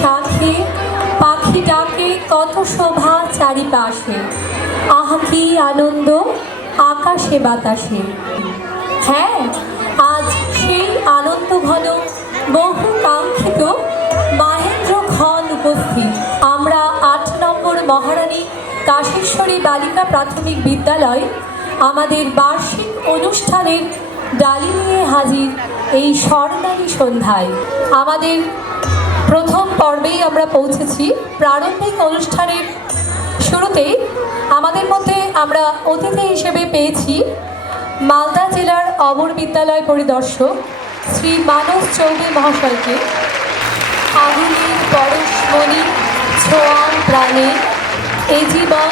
শাখে পাখি ডাকে কত শোভা চারিপাশে, আহা কি আনন্দ আকাশে বাতাসে। হ্যাঁ, আজ সেই আনন্দ ঘন বহু কাঙ্ক্ষিত মাহেন্দ্র খন উপস্থিত। আমরা ৮ নম্বর মহারানী কাশেশ্বরী বালিকা প্রাথমিক বিদ্যালয় আমাদের বার্ষিক অনুষ্ঠানের ডালি নিয়ে হাজির এই স্বর্ণালী সন্ধ্যায়। আমাদের প্রথম পর্বেই আমরা পৌঁছেছি। প্রারম্ভিক অনুষ্ঠানের শুরুতেই আমাদের মধ্যে আমরা অতিথি হিসেবে পেয়েছি মালদা জেলার অমর বিদ্যালয় পরিদর্শক শ্রী মানস চৌবে মহাশয়কে। আগুনের পরশমণি ছোঁয়ান প্রাণে, এ জীবন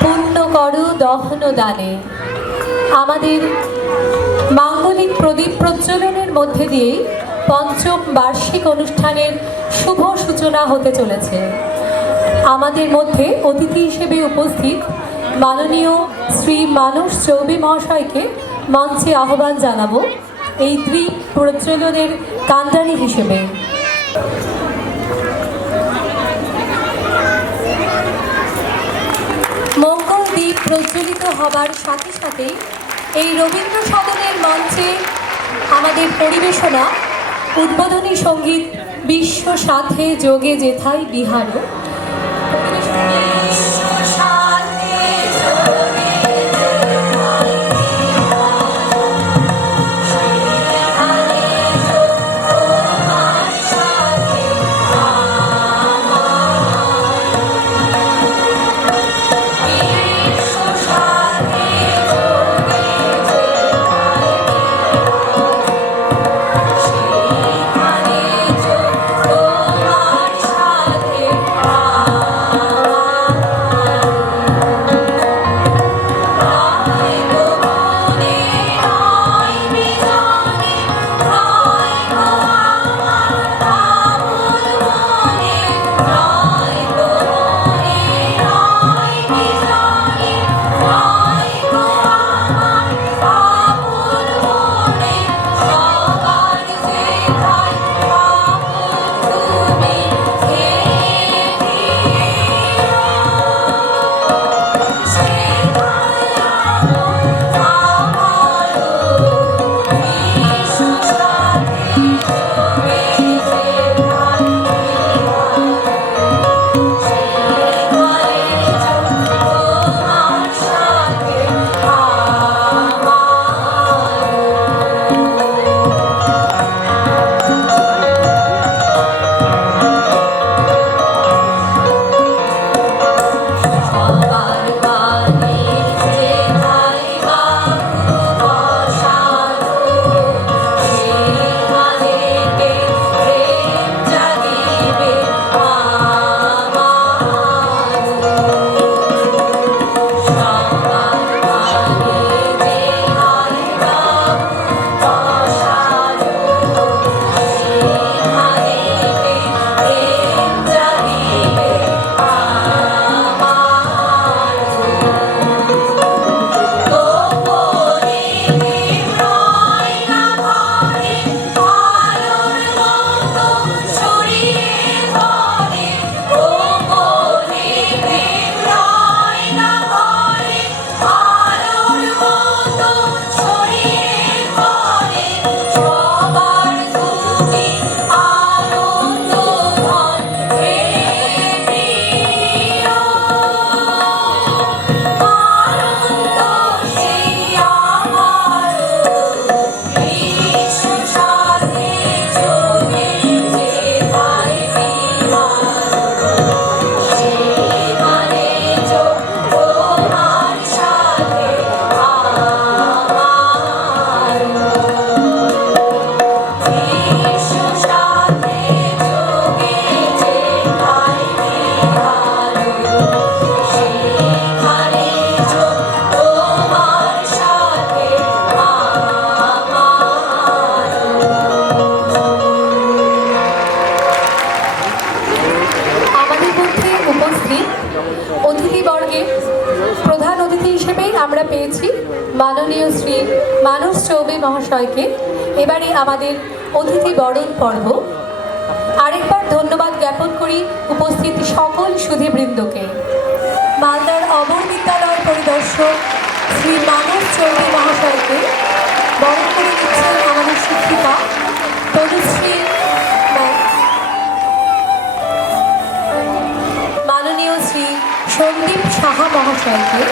পুণ্য করো দহন দানে। আমাদের মাঙ্গলিক প্রদীপ প্রজ্বলনের মধ্যে দিয়েই পঞ্চম বার্ষিক অনুষ্ঠানের শুভ সূচনা হতে চলেছে। আমাদের মধ্যে অতিথি হিসেবে উপস্থিত মাননীয় শ্রী মানস চৌবে মহাশয়কে মঞ্চে আহ্বান জানাবো এই দ্বীপ প্রজ্বলনের কান্ডারি হিসেবে। মঙ্গল দ্বীপ প্রজ্বলিত হবার সাথে সাথেই এই রবীন্দ্র সদনের মঞ্চে আমাদের পরিবেশনা উদ্বোধনী সঙ্গীত বিশ্ব সাথে যোগে যেথায় বিহারও। আমরা পেয়েছি মাননীয় শ্রী মানস চৌবে মহাশয়কে। এবারে আমাদের অতিথি বরণ পর্ব। আরেকবার ধন্যবাদ জ্ঞাপন করি উপস্থিত সকল সুধীবৃন্দকে। মালদার অবর বিদ্যালয় পরিদর্শক শ্রী মানব চৌধুরী মহাশয়কে বরণ করে দিচ্ছেন আমাদের শিক্ষিকা তনুশ্রী ম্যাম। মাননীয় শ্রী সন্দীপ সাহা মহাশয়কে